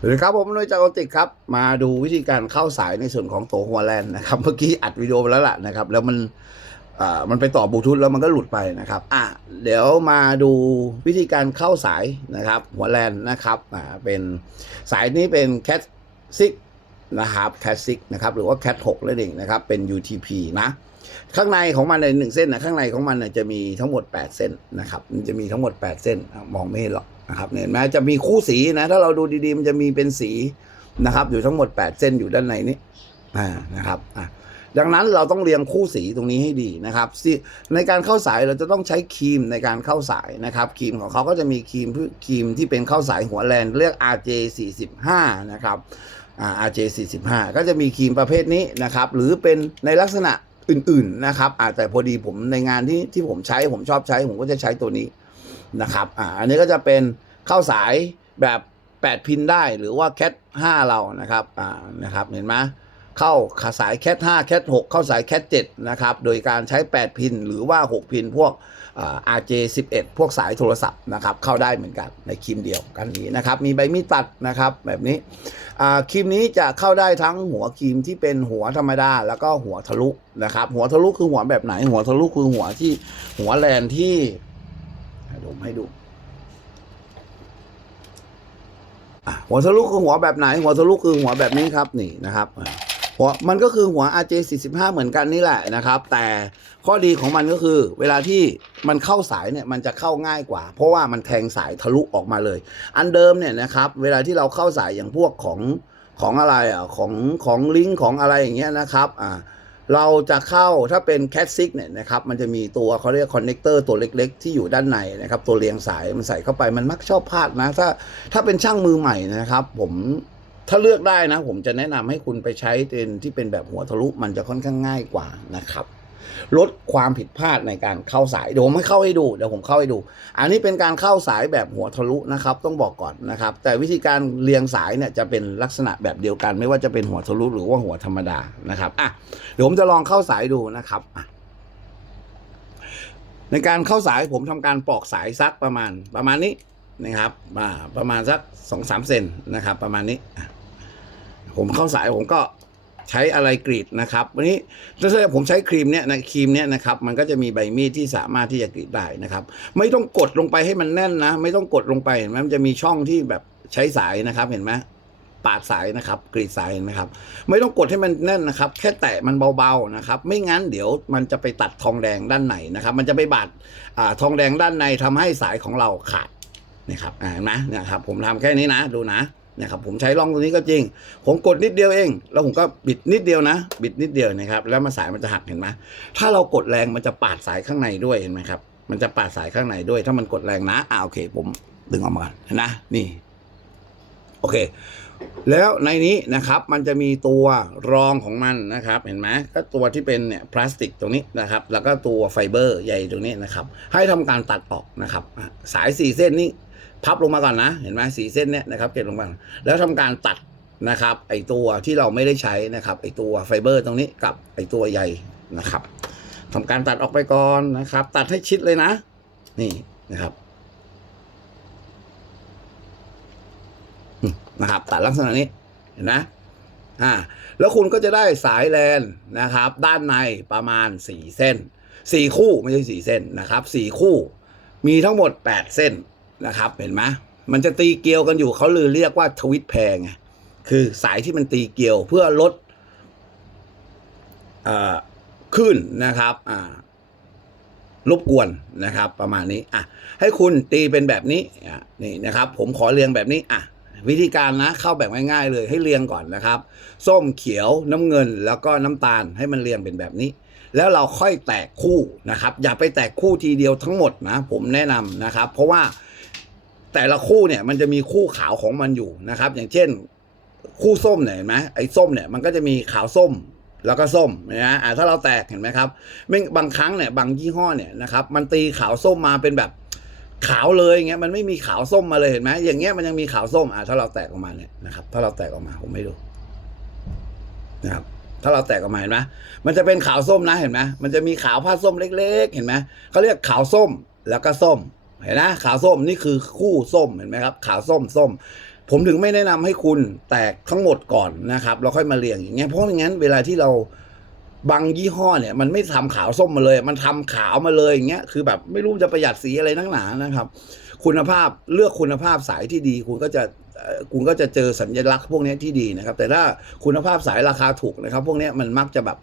สวัสดีครับผมนุ้ยจากอติกครับมาดูวิธีการเข้าสายในส่วนของตัวหัวแลนนะครับเมื่อกี้อัดวิดีโอไปแล้วล่ะนะครับแล้วมันอ่ามันไปต่อบลูทูธแล้วมันก็หลุดไปนะครับอะเดี๋ยวมาดูวิธีการเข้าสายนะครับหัวแลนนะครับอ่าเป็นสายนี้เป็น Cat 6นะครับ Cat 6นะครับหรือว่า Cat 6นั่นเองนะครับเป็น UTP นะ ข้างในของมันในหนึ่งเส้นนะข้างในของมันจะมีทั้งหมด 8 เส้นนะครับ มันจะมีทั้งหมด 8 เส้นมองไม่เห็นหรอกนะครับเห็นไหมจะมีคู่สีนะถ้าเราดูดีๆ มันจะมีเป็นสีนะครับ อยู่ทั้งหมด 8 เส้นอยู่ด้านในนี้นะครับดังนั้นเราต้องเรียงคู่สีตรงนี้ให้ดีนะครับในการเข้าสายเราจะต้องใช้ครีมในการเข้าสายนะครับครีมของเขาก็จะมีครีมครีมที่เป็นเข้าสายหัวแลนเรียก RJ 45นะครับอ่า RJ 45ก็จะมีครีมประเภทนี้นะครับ หรือเป็นในลักษณะ อื่น ๆนะครับอาแต่พอดีผมในงานที่ที่ผมใช้ผมชอบใช้ผมก็จะใช้ตัวนี้นะครับอ่าอันนี้ก็จะเป็นเข้าสายแบบ 8 พินได้หรือว่าแคท5เรานะครับอ่านะครับเห็นไหมเข้าขาสายแคท5แคท6เข้าสายแคท7นะครับโดยการใช้ 8 พินหรือว่า 6 พินพวก อ RJ11 พวกสายโทรศัพท์นะครับเข้าได้เหมือนกันในครีมเดียวกันนี้นะครับมีใบมีดตัดนะครับแบบนี้ครีมนี้จะเข้าได้ทั้งหัวครีมที่เป็นหัวธรรมดา แล้วก็หัวทะลุนะครับหัวทะลุคือหัวแบบไหน หัวทะลุคือหัวที่หัวแลนที่ให้ดูให้ดูหัวทะลุคือหัวแบบไหน หัวทะลุคือหัวแบบนี้ครับนี่นะครับ หัวมันก็คือหัว RJ 45 เหมือนกันนี่แหละนะครับ แต่ข้อดีของมันก็คือ เวลาที่มันเข้าสายเนี่ยมันจะเข้าง่ายกว่า เพราะว่ามันแทงสายทะลุออกมาเลย อันเดิมเนี่ยนะครับเวลาที่เราเข้าสายอย่างพวกของของอะไรอะของของลิงก์ของอะไรอย่างเงี้ยนะครับอ่าเราจะเข้าถ้าเป็น Cat 6เนี่ยนะครับมันจะมีตัวเขาเรียกคอนเนคเตอร์ตัวเล็กๆ ที่อยู่ด้านในนะครับ ตัวเรียงสายมันใส่เข้าไปมันมักชอบพลาดนะ ถ้าถ้าเป็นช่างมือใหม่นะครับ ผม ถ้าเลือกได้นะ ผมจะแนะนำให้คุณไปใช้เป็นที่เป็นแบบหัวทะลุมันจะค่อนข้างง่ายกว่านะครับ ลดความผิดพลาดในการเข้าสายเดี๋ยวผมให้เข้าให้ดูเดี๋ยวผมเข้าให้ดู อันนี้เป็นการเข้าสายแบบหัวทะลุนะครับ ต้องบอกก่อนนะครับ แต่วิธีการเรียงสายเนี่ยจะเป็นลักษณะแบบเดียวกัน ไม่ว่าจะเป็นหัวทะลุหรือว่าหัวธรรมดานะครับอะเดี๋ยวผมจะลองเข้าสายดูนะครับอะในการเข้าสายผมทำการปอกสายสักประมาณประมาณนี้นะครับอ่าประมาณสักสองสามเซนนะครับ ประมาณนี้อะ ผมเข้าสายผมก็ใช้อะไรกรีดนะครับวันนี้ถ้าผมใช้ครีมเนี่ยนะครีมเนี่ยนะครับมันก็จะมีใบมีดที่สามารถที่จะกรีดได้นะครับ ไม่ต้องกดลงไปให้มันแน่นนะ ไม่ต้องกดลงไปเห็นไหมมันจะมีช่องที่แบบใช้สายนะครับเห็นไหมปาดสายนะครับ กรีดสายเห็นไหมครับ ไม่ต้องกดให้มันแน่นนะครับ แค่แตะมันเบาๆนะครับ ไม่งั้นเดี๋ยวมันจะไปตัดทองแดงด้านในนะครับ มันจะไปบาดทองแดงด้านในทำให้สายของเราขาดนะครับอ่าเห็นไหมเนะครับผมทำแค่นี้นะดูนะ นะครับผมใช้ร่องตรงนี้ก็จริง ผมกดนิดเดียวเอง แล้วผมก็บิดนิดเดียวนะ บิดนิดเดียวนะครับ แล้วมาสายมันจะหักเห็นไหมถ้าเรากดแรงมันจะปาดสายข้างในด้วยเห็นไหมครับ มันจะปาดสายข้างในด้วย ถ้ามันกดแรงนะอ่าโอเค ผมดึงออกมานเห็นนะนี่โอเค แล้วในนี้นะครับมันจะมีตัวรองของมันนะครับ เห็นไหมก็ตัวที่เป็นเนี่ยพลาสติกตรงนี้นะครับ แล้วก็ตัวไฟเบอร์ใหญ่ตรงนี้นะครับ ให้ทำการตัดออกนะครับ สายสี่เส้นนี้ พับลงมาก่อนนะ เห็นไหมสีเส้นเนี่ยนะครับเก็บลงมาแล้วทำการตัดนะครับไอตัวที่เราไม่ได้ใช้นะครับไอตัวไฟเบอร์ตรงนี้กับไอตัวใหญ่นะครับทำการตัดออกไปก่อนนะครับ ตัดให้ชิดเลยนะ นี่นะครับนะครับตัดลักษณะนี้เห็นไหมอ่าแล้วคุณก็จะได้สายแลนนะครับ ด้านในประมาณสี่เส้นสี่คู่ไม่ใช่สี่เส้นนะครับสี่คู่มีทั้งหมดแปดเส้น นะครับ เห็นไหมมันจะตีเกลียวกันอยู่เขาเลยเรียกว่าทวิตแพงไงคือสายที่มันตีเกลียวเพื่อลดอขึ้นนะครับรบกวนนะครับ ประมาณนี้อะให้คุณตีเป็นแบบนี้นี่นะครับ ผมขอเรียงแบบนี้อะวิธีการนะเข้าแบบง่ายๆเลยให้เรียงก่อนนะครับ ส้มเขียวน้ำเงินแล้วก็น้ำตาลให้มันเรียงเป็นแบบนี้ แล้วเราค่อยแตกคู่นะครับ อย่าไปแตกคู่ทีเดียวทั้งหมดนะ ผมแนะนำนะครับ เพราะว่า แต่ละคู่เนี่ยมันจะมีคู่ขาวของมันอยู่นะครับ อย่างเช่น คู่ส้มเนี่ยเห็นไหมไอ้ส้มเนี่ยมันก็จะมีขาวส้มแล้วก็ส้มนะอ่าถ้าเราแตกเห็นไหมครับไม่บางครั้งเนี่ยบางยี่ห้อเนี่ยนะครับมันตีขาวส้มมาเป็นแบบขาวเลยอย่างเงี้ยมันไม่มีขาวส้มมาเลยเห็นไหมอย่างเงี้ยมันยังมีขาวส้มอะถ้าเราแตกออกมาเนี่ยนะครับ ถ้าเราแตกออกมาผมไม่ดูนะครับถ้าเราแตกออกมาเห็นไหมมันจะเป็นขาวส้มนะเห็นไหมมันจะมีขาวผ้าส้มเล็ก ๆ เห็นไหมเขาเรียกขาวส้มแล้วก็ส้ม เห็นนะขาวส้มนี่คือคู่ส้มเห็นไหมครับ ขาวส้มส้ม ผมถึงไม่แนะนำให้คุณแตกทั้งหมดก่อนนะครับแล้วค่อยมาเรียงอย่างเงี้ยเพราะงั้นเวลาที่เราบางยี่ห้อเนี่ย มันไม่ทำขาวส้มมาเลย มันทำขาวมาเลยอย่างเงี้ยคือแบบไม่รู้จะประหยัดสีอะไรนักหนานะครับ คุณภาพเลือกคุณภาพสายที่ดี คุณก็จะคุณก็จะเจอสัญลักษณ์พวกนี้ที่ดีนะครับ แต่ถ้าคุณภาพสายราคาถูกนะครับ พวกนี้มันมักจะแบบ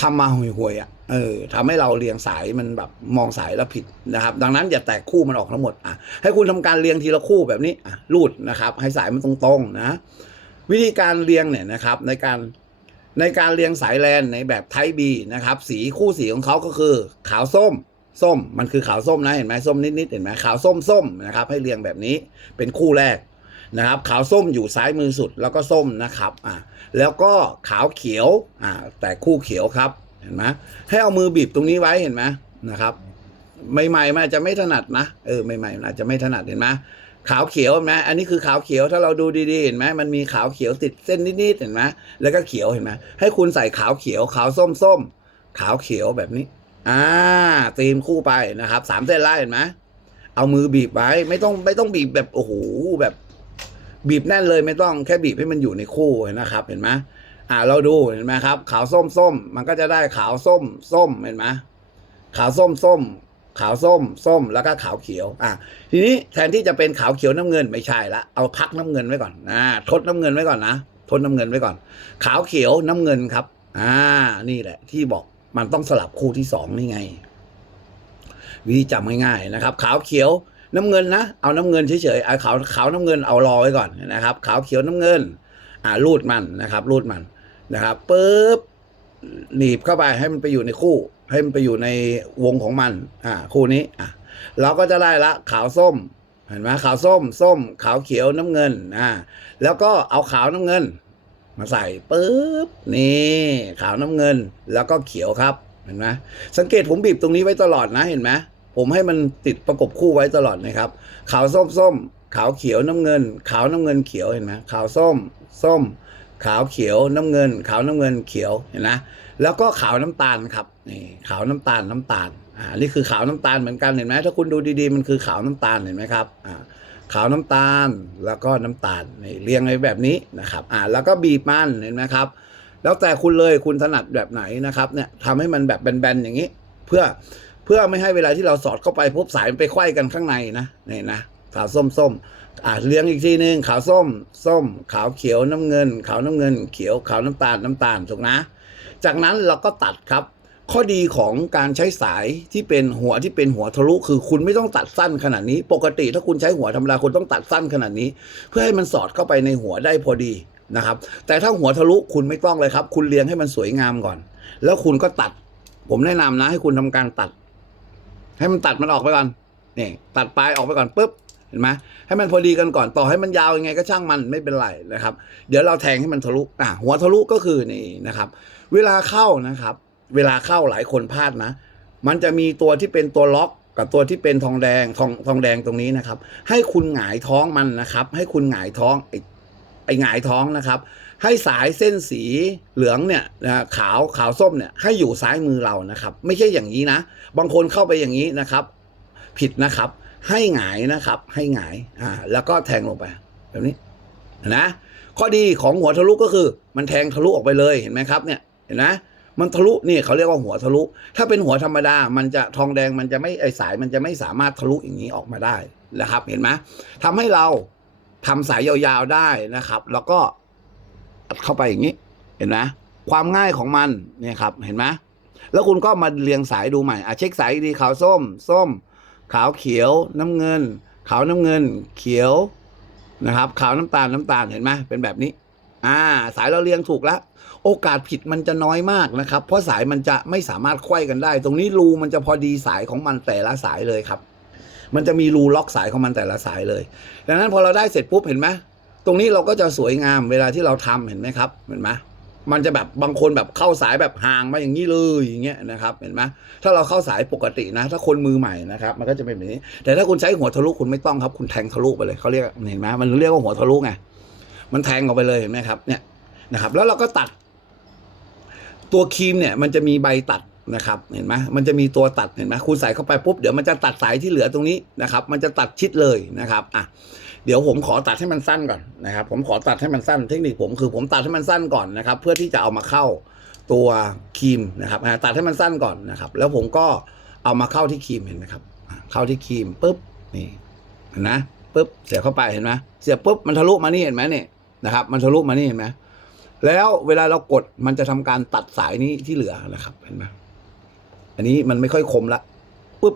ทำมาห่วยๆอะเออทำให้เราเรียงสายมันแบบมองสายแล้วผิดนะครับ ดังนั้นอย่าแตกคู่มันออกทั้งหมดอะให้คุณทำการเรียงทีละคู่แบบนี้อะรูดนะครับ ให้สายมันตรงๆนะ วิธีการเรียงเนี่ยนะครับในการในการเรียงสายแลนในแบบไทบีนะครับ สีคู่สีของเขาก็คือ ขาวส้ม ส้ม มันคือขาวส้มนะเห็นไหมส้มนิดๆเห็นไหมขาวส้มส้มนะครับ ให้เรียงแบบนี้เป็นคู่แรก นะครับ ขาวส้มอยู่ซ้ายมือสุดแล้วก็ส้มนะครับอ่าแล้วก็ขาวเขียวอ่าแต่คู่เขียวครับเห็นไหมให้เอามือบีบตรงนี้ไว้เห็นไหมนะครับใหม่ๆมันอาจจะไม่ถนัดนะเออใหม่ๆมันอาจจะไม่ถนัดเห็นไหมขาวเขียวเห็นไหมอันนี้คือขาวเขียวถ้าเราดูดีๆเห็นไหมมันมีขาวเขียวติดเส้นนิดๆเห็นไหมแล้วก็เขียวเห็นไหมให้คุณใส่ขาวเขียว ขาวส้มส้มขาวเขียวแบบนี้อ่าตีมคู่ไปนะครับสามเส้นไล่เห็นไหมเอามือบีบไว้ไม่ต้องไม่ต้องบีบแบบโอ้โหแบบ บีบแน่นเลยไม่ต้องแค่บีบให้มันอยู่ในคู่นะครับ เห็นไหมอ่าเราดูเห็นไหมครับ ขาวส้มส้มมันก็จะได้ขาวส้มส้มเห็นไหมขาวส้มส้มขาวส้มส้มแล้วก็ขาวเขียว อะทีนี้แทนที่จะเป็นขาวเขียวน้ำเงินไม่ใช่ละเอาพักน้ำเงินไว้ก่อนอ่าทดน้ำเงินไว้ก่อนนะทดน้ำเงินไว้ก่อน ขาวเขียวน้ำเงินครับ อ่า นี่แหละ ที่บอกมันต้องสลับคู่ที่สองนี่ไง วิธีจำง่ายๆนะครับ ขาวเขียว น้ำเงินนะ เอาน้ำเงินเฉยๆเอาขาวขาวน้ำเงินเอารอไว้ก่อนนะครับ ขาวเขียวน้ำเงิน อ่ารูดมันนะครับ รูดมันนะครับปุ๊บหนีบเข้าไปให้มันไปอยู่ในคู่ ให้มันไปอยู่ในวงของมัน อ่า คู่นี้อะเราก็จะได้ละขาวส้มเห็นไหมขาวส้ม ส้ม ขาวเขียวน้ำเงินอ่าแล้วก็เอาขาวน้ำเงิน มาใส่ปุ๊บนี่ขาวน้ำเงิน แล้วก็เขียวครับเห็นไหมสังเกตผมบีบตรงนี้ไว้ตลอดนะเห็นไหม ผมให้มันติดประกบคู่ไว้ตลอดนะครับ ขาวส้มส้ม ขาวเขียวน้ำเงิน ขาวน้ำเงินเขียวเห็นไหมขาวส้ม ส้ม ขาวเขียวน้ำเงิน ขาวน้ำเงินเขียวเห็นนะแล้วก็ขาวน้ำตาลครับนี่ขาวน้ำตาลน้ำตาลอ่านี่คือขาวน้ำตาลเหมือนกันเห็นไหมถ้าคุณดูดีๆมันคือขาวน้ำตาลเห็นไหมครับอ่าขาวน้ำตาลแล้วก็น้ำตาลนี่เรียงไว้แบบนี้นะครับอ่าแล้วก็บีบมันเห็นไหมครับ แล้วแต่คุณเลยคุณถนัดแบบไหนนะครับเนี่ยทำให้มันแบบแบนๆอย่างนี้ เพื่อ พื่อไม่ให้เวลาที่เราสอดเข้าไปพบสายมันไปไขว้กันข้างในนะนี่นะขาวส้มส้มอ่าเลี้ยงอีกทีหนึ่งขาวส้ม ส้ม ขาวเขียวน้ำเงิน ขาวน้ำเงิน เขียวขาวน้ำตาลน้ำตาลถูกนะ จากนั้นเราก็ตัดครับ ข้อดีของการใช้สายที่เป็นหัวที่เป็นหัวทะลุคือคุณไม่ต้องตัดสั้นขนาดนี้ ปกติถ้าคุณใช้หัวธรรมดาคุณต้องตัดสั้นขนาดนี้ เพื่อให้มันสอดเข้าไปในหัวได้พอดีนะครับ แต่ถ้าหัวทะลุคุณไม่ต้องเลยครับ คุณเลี้ยงให้มันสวยงามก่อน แล้วคุณก็ตัด ผมแนะนำนะให้คุณทำการตัด ให้มันตัดมันออกไปก่อนนี่ตัดปลายออกไปก่อนปุ๊บเห็นไหมให้มันพอดีกันก่อนต่อให้มันยาวยังไงก็ช่างมันไม่เป็นไรนะครับ เดี๋ยวเราแทงให้มันทะลุอะหัวทะลุก็คือนี่นะครับ เวลาเข้านะครับ เวลาเข้าหลายคนพลาดนะ มันจะมีตัวที่เป็นตัวล็อกกับตัวที่เป็นทองแดงทองทองแดงตรงนี้นะครับ ให้คุณหงายท้องมันนะครับ ให้คุณหงายท้องไอ้ไอ้หงายท้องนะครับ ให้สายเส้นสีเหลืองเนี่ยนะขาวขาวส้มเนี่ยให้อยู่ซ้ายมือเรานะครับ ไม่ใช่อย่างนี้นะ บางคนเข้าไปอย่างนี้นะครับ ผิดนะครับ ให้หงายนะครับ ให้หงายอ่าแล้วก็แทงลงไป แบบนี้นะข้อดีของหัวทะลุก็คือ มันแทงทะลุออกไปเลยเห็นไหมครับเนี่ยเห็นไหมมันทะลุนี่เขาเรียกว่าหัวทะลุ ถ้าเป็นหัวธรรมดา มันจะทองแดงมันจะไม่ไอสายมันจะไม่สามารถทะลุอย่างนี้ออกมาได้นะครับ เห็นไหมทำให้เราทำสายยาวๆได้นะครับ แล้วก็ เข้าไปอย่างนี้ เห็นไหมความง่ายของมันเนี่ยครับ เห็นไหมแล้วคุณก็มาเรียงสายดูใหม่อะเช็คสายดีขาวส้ม ส้ม ขาวเขียวน้ำเงิน ขาวน้ำเงิน เขียวนะครับ ขาวน้ำตาลน้ำตาลเห็นไหมเป็นแบบนี้ อ่า สายเราเรียงถูกแล้ว โอกาสผิดมันจะน้อยมากนะครับ เพราะสายมันจะไม่สามารถไขว้กันได้ ตรงนี้รูมันจะพอดีสายของมันแต่ละสายเลยครับ มันจะมีรูล็อกสายของมันแต่ละสายเลย ดังนั้นพอเราได้เสร็จปุ๊บเห็นไหม ตรงนี้เราก็จะสวยงามเวลาที่เราทำเห็นไหมครับเห็นไหมมันจะแบบบางคนแบบเข้าสายแบบห่างมาอย่างนี้เลยอย่างเงี้ยนะครับ เห็นไหมถ้าเราเข้าสายปกตินะ ถ้าคนมือใหม่นะครับ มันก็จะเป็นแบบนี้ แต่ถ้าคุณใช้หัวทะลุคุณไม่ต้องครับคุณแทงทะลุไปเลยเขาเรียกเห็นไหมมันเรียกว่าหัวทะลุไงมันแทงออกไปเลยเห็นไหมครับ เนี่ยนะครับ แล้วเราก็ตัด ตัวครีมเนี่ย มันจะมีใบตัดนะครับ เห็นไหมมันจะมีตัวตัดเห็นไหมคุณใส่เข้าไปปุ๊บเดี๋ยวมันจะตัดสายที่เหลือตรงนี้นะครับ มันจะตัดชิดเลยนะครับอะ เดี๋ยวผมขอตัดให้มันสั้นก่อนนะครับ ผมขอตัดให้มันสั้นเทคนิคผมคือผมตัดให้มันสั้นก่อนนะครับ เพื่อที่จะเอามาเข้าตัวครีมนะครับตัดให้มันสั้นก่อนนะครับ แล้วผมก็เอามาเข้าที่ครีมเห็นไหมครับ เข้าที่ครีมปุ๊บนี่เห็นไหมปุ๊บเสียบเข้าไปเห็นไหมเสียบปุ๊บมันทะลุมานี่เห็นไหมเนี่ยนะครับ มันทะลุมานี่เห็นไหมแล้วเวลาเรากดมันจะทำการตัดสายนี้ที่เหลือนะครับเห็นไหมอันนี้มันไม่ค่อยคมละปุ๊บ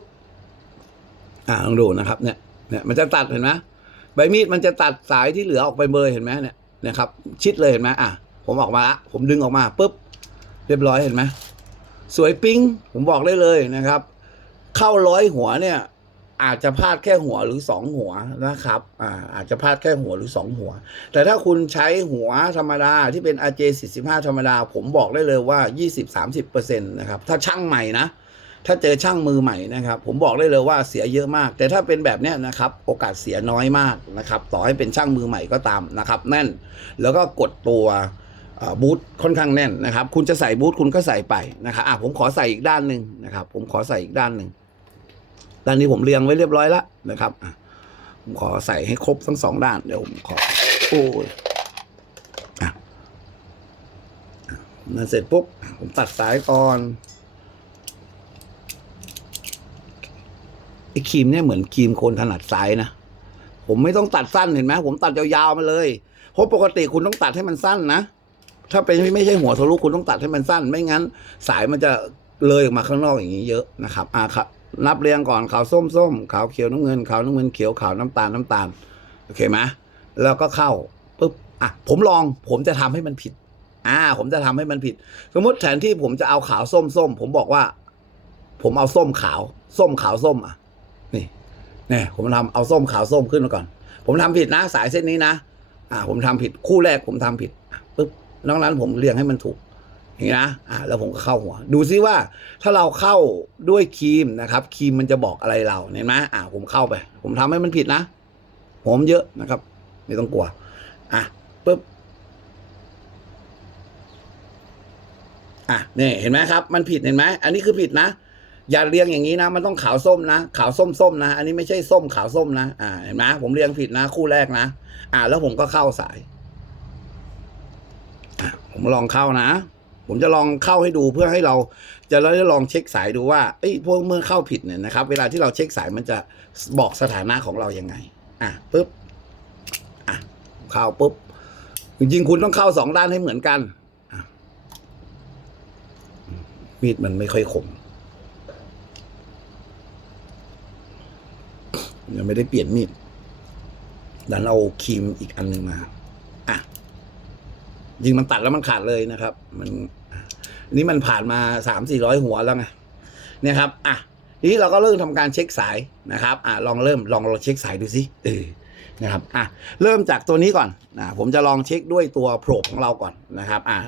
อ่าลองดูนะครับ เนี่ยเนี่ยมันจะตัดเห็นไหม ใบมีดมันจะตัดสายที่เหลือออกไปเบยเห็นไหมเนี่ยนะครับ ชิดเลยเห็นไหมอะผมออกมาละผมดึงออกมาปุ๊บเรียบร้อยเห็นไหมสวยปิ้งผมบอกได้เลยนะครับ เข้าร้อยหัวเนี่ย อาจจะพลาดแค่หัวหรือสองหัวนะครับ อ่า อาจจะพลาดแค่หัวหรือสองหัว แต่ถ้าคุณใช้หัวธรรมดาที่เป็น RJ 45 ธรรมดา ผมบอกได้เลยว่า 20-30%นะครับ ถ้าช่างใหม่นะ ถ้าเจอช่างมือใหม่นะครับ ผมบอกได้เลยว่าเสียเยอะมาก แต่ถ้าเป็นแบบนี้นะครับ โอกาสเสียน้อยมากนะครับ ต่อให้เป็นช่างมือใหม่ก็ตามนะครับ แน่น แล้วก็กดตัวบูทค่อนข้างแน่นนะครับ คุณจะใส่บูทคุณก็ใส่ไปนะครับอะผมขอใส่อีกด้านหนึ่งนะครับ ผมขอใส่อีกด้านหนึ่งด้านนี้ผมเรียงไว้เรียบร้อยแล้วนะครับอะผมขอใส่ให้ครบทั้งสองด้านเดี๋ยวผมขอโอ้ยอะอะนั่นเสร็จปุ๊บผมตัดสายก่อน ไอ้ครีมเนี่ยเหมือนครีมคนถนัดซ้ายนะ ผมไม่ต้องตัดสั้นเห็นไหมผมตัดยาวๆมาเลยเพราะปกติคุณต้องตัดให้มันสั้นนะ ถ้าเป็นไม่ใช่หัวทะลุคุณต้องตัดให้มันสั้น ไม่งั้น สายมันจะเลยออกมาข้างนอกอย่างนี้เยอะนะครับอะครับนับเรียงก่อนขาวส้มส้มขาวเขียวน้ำเงินขาวน้ำเงินเขียวขาวน้ำตาลน้ำตาลโอเคไหมแล้วก็เข้าปุ๊บอะผมลองผมจะทำให้มันผิด อ่า ผมจะทำให้มันผิด สมมติแทนที่ผมจะเอาขาวส้มส้มผมบอกว่า ผมเอาส้มขาว ส้มขาวส้มอะ เนี่ยผมทำเอาส้มขาวส้มขึ้นมาก่อน ผมทำผิดนะสายเส้นนี้นะ อ่า ผมทำผิดคู่แรกผมทำผิดปุ๊บนอกนั้นผมเรียงให้มันถูกอย่างนี้นะอ่าแล้วผมก็เข้าหัว ดูซิว่าถ้าเราเข้าด้วยครีมนะครับครีมมันจะบอกอะไรเราเห็นไหมอ่าผมเข้าไป ผมทำให้มันผิดนะ ผมเยอะนะครับ ไม่ต้องกลัว อะปุ๊บอะนี่เห็นไหมครับ มันผิดเห็นไหมอันนี้คือผิดนะ อย่าเรียงอย่างนี้นะ มันต้องขาวส้มนะ ขาวส้มส้มนะ อันนี้ไม่ใช่ส้มขาวส้มนะอ่าเห็นไหมผมเรียงผิดนะ คู่แรกนะ อ่า แล้วผมก็เข้าสายผมลองเข้านะ ผมจะลองเข้าให้ดูเพื่อให้เรา จะเราได้ลองเช็คสายดูว่าเอ้พวกเมื่อเข้าผิดเนี่ยนะครับ เวลาที่เราเช็คสายมันจะบอกสถานะของเรายังไง อะปุ๊บอะเข้าปุ๊บจริงๆคุณต้องเข้าสองด้านให้เหมือนกันมีดมันไม่ค่อยคม ยังไม่ได้เปลี่ยนมีดดันเอาครีมอีกอันหนึ่งมาอะยิงมันตัดแล้วมันขาดเลยนะครับ มันนี่มันผ่านมาสามสี่ร้อยหัวแล้วไงเนี่ยครับ อะทีนี้เราก็เริ่มทำการเช็คสายนะครับ อะลองเริ่มลองเราเช็คสายดูสิเออนะครับ อะเริ่มจากตัวนี้ก่อนนะผมจะลองเช็คด้วยตัวโปรบของเราก่อนนะครับ อะ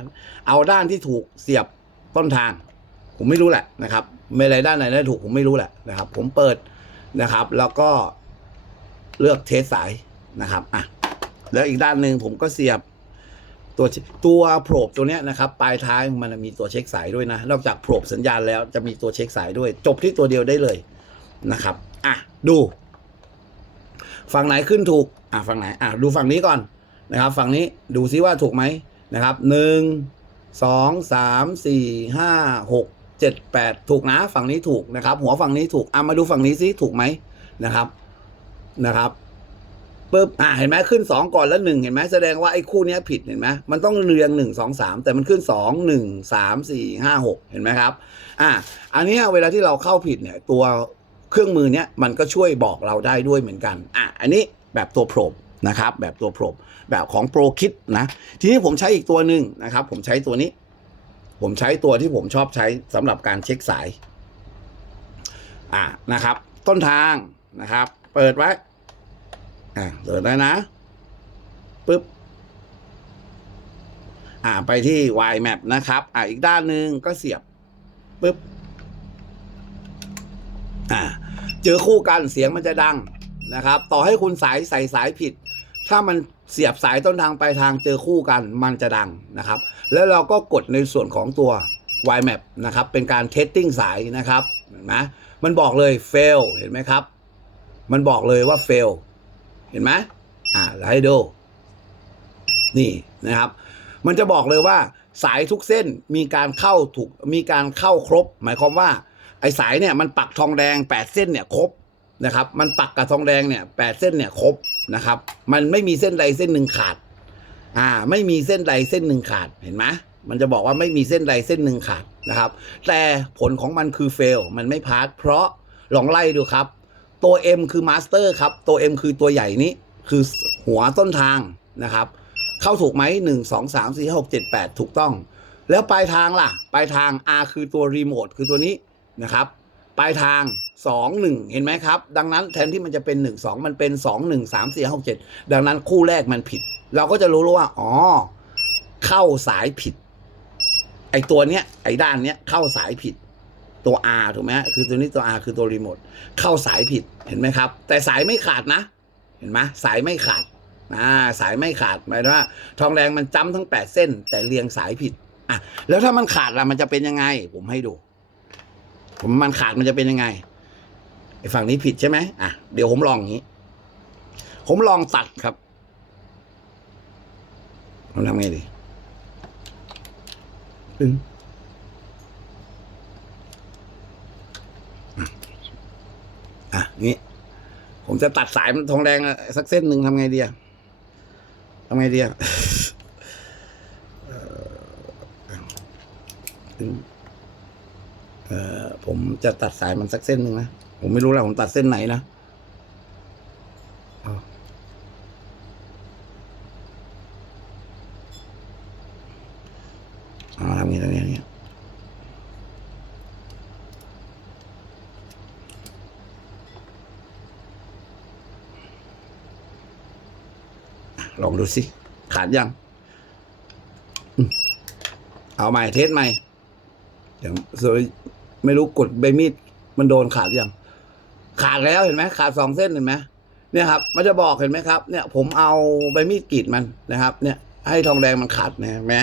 เอาด้านที่ถูกเสียบต้นทาง ผมไม่รู้แหละนะครับไม่อไรด้านไหนได้ถูกผมไม่รู้แหละนะครับ ผมเปิด นะครับ แล้วก็เลือกเทสสายนะครับอะแล้วอีกด้านหนึ่งผมก็เสียบตัวตัวโปรบตัวเนี้ยนะครับปลายท้ายมันมีตัวเช็คสายด้วยนะ นอกจากโปรบสัญญาณแล้วจะมีตัวเช็คสายด้วย จบที่ตัวเดียวได้เลยนะครับอะดูฝั่งไหนขึ้นถูกอะฝั่งไหนอะดูฝั่งนี้ก่อนนะครับ ฝั่งนี้ดูซิว่าถูกไหมนะครับหนึ่งสองสามสี่ห้าหก เจ็ดแปดถูกนะฝั่งนี้ถูกนะครับ หัวฝั่งนี้ถูกอะมาดูฝั่งนี้ซิถูกไหมนะครับนะครับปึ๊บอะเห็นไหมขึ้นสองก่อนแล้วหนึ่งเห็นไหมแสดงว่าไอ้คู่นี้ผิดเห็นไหมมันต้องเรียงหนึ่งสองสามแต่มันขึ้นสองหนึ่งสามสี่ห้าหกเห็นไหมครับ อะอันนี้เวลาที่เราเข้าผิดเนี่ย ตัวเครื่องมือเนี้ยมันก็ช่วยบอกเราได้ด้วยเหมือนกัน อะอันนี้แบบตัวโปรบนะครับ แบบตัวโปรบแบบของโปรคิดนะ ทีนี้ผมใช้อีกตัวหนึ่งนะครับ ผมใช้ตัวนี้ ผมใช้ตัวที่ผมชอบใช้สำหรับการเช็คสาย อ่านะครับ ต้นทางนะครับ เปิดไว้อ่าเปิดได้นะปึ๊บอ่าไปที่ Y map นะครับ อ่าอีกด้านหนึ่งก็เสียบปึ๊บอ่าเจอคู่กันเสียงมันจะดังนะครับ ต่อให้คุณสายใส่สายผิด ถ้ามันเสียบสายต้นทางปลายทางเจอคู่กันมันจะดังนะครับ แล้วเราก็กดในส่วนของตัว Y map นะครับ เป็นการเทสติ้งสายนะครับเห็นไหมมันบอกเลย fail เห็นไหมครับ มันบอกเลยว่า fail เห็นไหมอ่าแล้วให้ดูนี่นะครับ มันจะบอกเลยว่าสายทุกเส้นมีการเข้าถูกมีการเข้าครบ หมายความว่า ไอ้สายเนี่ยมันปักทองแดงแปดเส้นเนี่ยครบนะครับ มันปักกับทองแดงเนี่ยแปดเส้นเนี่ยครบนะครับ มันไม่มีเส้นใดเส้นหนึ่งขาด อ่าไม่มีเส้นใดเส้นหนึ่งขาดเห็นไหมมันจะบอกว่าไม่มีเส้นใดเส้นหนึ่งขาดนะครับ แต่ผลของมันคือเฟลมันไม่พาสเพราะลองไล่ดูครับ ตัว M คือมาสเตอร์ครับ ตัว M คือตัวใหญ่นี้ คือหัวต้นทางนะครับ เข้าถูกไหมหนึ่งสองสามสี่หกเจ็ดแปดถูกต้อง แล้วปลายทางล่ะ ปลายทาง R คือตัวรีโมทคือตัวนี้นะครับ ปลายทาง สองหนึ่งเห็นไหมครับ ดังนั้นแทนที่มันจะเป็นหนึ่งสองมันเป็นสองหนึ่งสามสี่หกเจ็ดดังนั้นคู่แรกมันผิด เราก็จะรู้แล้วว่าอ๋อเข้าสายผิด ไอตัวเนี้ยไอด้านเนี้ยเข้าสายผิดตัว R ถูกไหมคือตัวนี้ตัว R คือตัวรีโมทเข้าสายผิดเห็นไหมครับ แต่สายไม่ขาดนะ เห็นไหมสายไม่ขาดอ่าสายไม่ขาดหมายถึงว่า ทองแดงมันจ้ำทั้งแปดเส้น แต่เรียงสายผิดอะแล้วถ้ามันขาดล่ะมันจะเป็นยังไง ผมให้ดู ผมมันขาดมันจะเป็นยังไง ไอ้ฝั่งนี้ผิดใช่ไหมอะเดี๋ยวผมลองอย่างนี้ ผมลองตัดครับผมทำไงดีปึ้งอะอะงี้ผมจะตัดสายมันทองแดงอะสักเส้นหนึ่งทำไงดีอะทำไงดีอะเอ่อปึ้งเอ่อผมจะตัดสายมันสักเส้นหนึ่งนะ ผมไม่รู้แล้วผมตัดเส้นไหนนะเอาเอาทำอย่างนี้ทำอย่างนี้ลองดูสิ ขาดยังอืมเอาใหม่เทสใหม่เดี๋ยวสวยไม่รู้กดใบมีด มันโดนขาดยัง ขาดแล้วเห็นไหมขาดสองเส้นเห็นไหมเนี่ยครับ มันจะบอกเห็นไหมครับ เนี่ย ผมเอาใบมีดกรีดมันนะครับ เนี่ยให้ทองแดงมันขาดนะเห็นไหม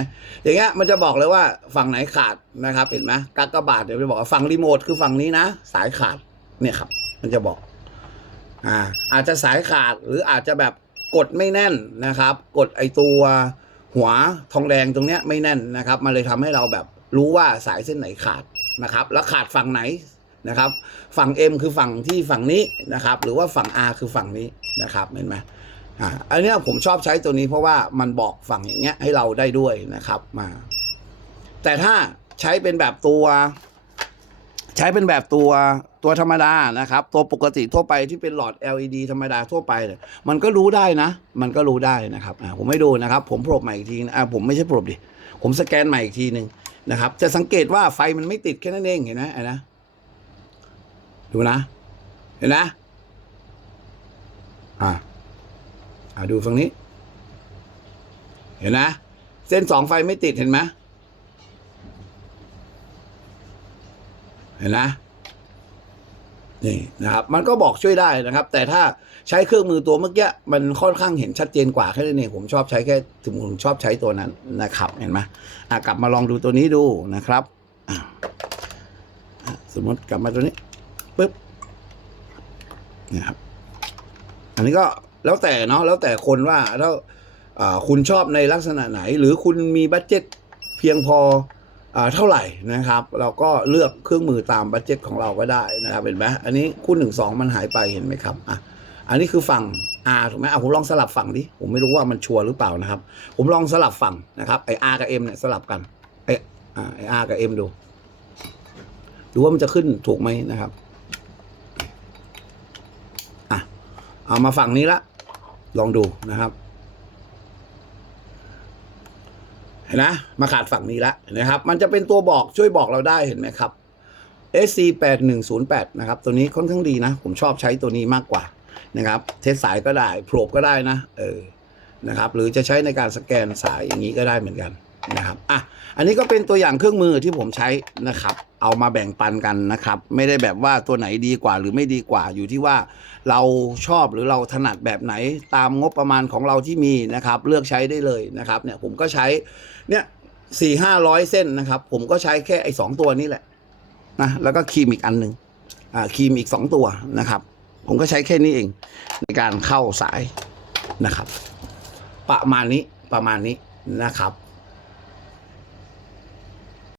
อย่างเงี้ยมันจะบอกเลยว่าฝั่งไหนขาดนะครับ เห็นไหมกากบาทเดี๋ยวจะบอกว่าฝั่งรีโมทคือฝั่งนี้นะ สายขาดเนี่ยครับ มันจะบอก อ่า อาจจะสายขาดหรืออาจจะแบบกดไม่แน่นนะครับ กดไอตัวหัวทองแดงตรงเนี้ยไม่แน่นนะครับ มันเลยทำให้เราแบบรู้ว่าสายเส้นไหนขาดนะครับ แล้วขาดฝั่งไหน นะครับ ฝั่ง M คือฝั่งที่ฝั่งนี้นะครับ หรือว่าฝั่ง R คือฝั่งนี้นะครับเห็นไหมอ่าอันนี้ผมชอบใช้ตัวนี้เพราะว่ามันบอกฝั่งอย่างเงี้ยให้เราได้ด้วยนะครับมา แต่ถ้าใช้เป็นแบบตัว ใช้เป็นแบบตัวตัวธรรมดานะครับ ตัวปกติทั่วไปที่เป็นหลอด LED ธรรมดาทั่วไปเนี่ยมันก็รู้ได้นะ มันก็รู้ได้นะครับอ่าผมให้ดูนะครับ ผมโปรบใหม่อีกทีนะอ่าผมไม่ใช่โปรบดิผมสแกนใหม่อีกทีหนึ่งนะครับ จะสังเกตว่าไฟมันไม่ติดแค่นั้นเองเห็นไหมเห็นนะ ดูนะ เห็นนะอ่าอ่าดูฝั่งนี้ เห็นนะ เส้นสองไฟไม่ติดเห็นไหมเห็นนะนี่นะครับมันก็บอกช่วยได้นะครับ แต่ถ้าใช้เครื่องมือตัวเมื่อกี้มันค่อนข้างเห็นชัดเจนกว่าแค่นั้นเองผมชอบใช้แค่ถึงผมชอบใช้ตัวนั้นนะครับ เห็นไหมอะกลับมาลองดูตัวนี้ดูนะครับสมมติกลับมาตัวนี้ นะครับ อันนี้ก็แล้วแต่เนาะแล้วแต่คนว่าถ้าคุณชอบในลักษณะไหน หรือคุณมีบัตเจ็ตเพียงพออเท่าไหร่นะครับ เราก็เลือกเครื่องมือตามบัตเจ็ตของเราก็ได้นะครับเห็นไหมอันนี้คู่หนึ่งสองมันหายไปเห็นไหมครับอะอันนี้คือฝั่ง R ถูกไหมอะผมลองสลับฝั่งดิผมไม่รู้ว่ามันชัวร์หรือเปล่านะครับ ผมลองสลับฝั่งนะครับไอ R กับ M เนี่ยสลับกันไออาไอ R กับ M ดูดูว่ามันจะขึ้นถูกไหมนะครับอะ เอามาฝั่งนี้ละ ลองดูนะครับ เห็นนะมาขาดฝั่งนี้ละเห็นะครับ มันจะเป็นตัวบอกช่วยบอกเราได้เห็นไหมครับ SC 8 1 0 8นะครับ ตัวนี้ค่อนข้างดีนะ ผมชอบใช้ตัวนี้มากกว่านะครับ เทสสายก็ได้โปรบก็ได้นะ เออนะครับ หรือจะใช้ในการสแกนสายอย่างนี้ก็ได้เหมือนกัน นะครับอะอันนี้ก็เป็นตัวอย่างเครื่องมือที่ผมใช้นะครับ เอามาแบ่งปันกันนะครับ ไม่ได้แบบว่าตัวไหนดีกว่าหรือไม่ดีกว่าอยู่ที่ว่าเราชอบหรือเราถนัดแบบไหนตามงบประมาณของเราที่มีนะครับ เลือกใช้ได้เลยนะครับเนี่ยผมก็ใช้เนี่ยสี่ห้าร้อยเส้นนะครับ ผมก็ใช้แค่ไอ้สองตัวนี้แหละนะแล้วก็ครีมอีกอันหนึ่งอ่าครีมอีกสองตัวนะครับ ผมก็ใช้แค่นี้เองในการเข้าสายนะครับ ประมาณนี้ประมาณนี้นะครับ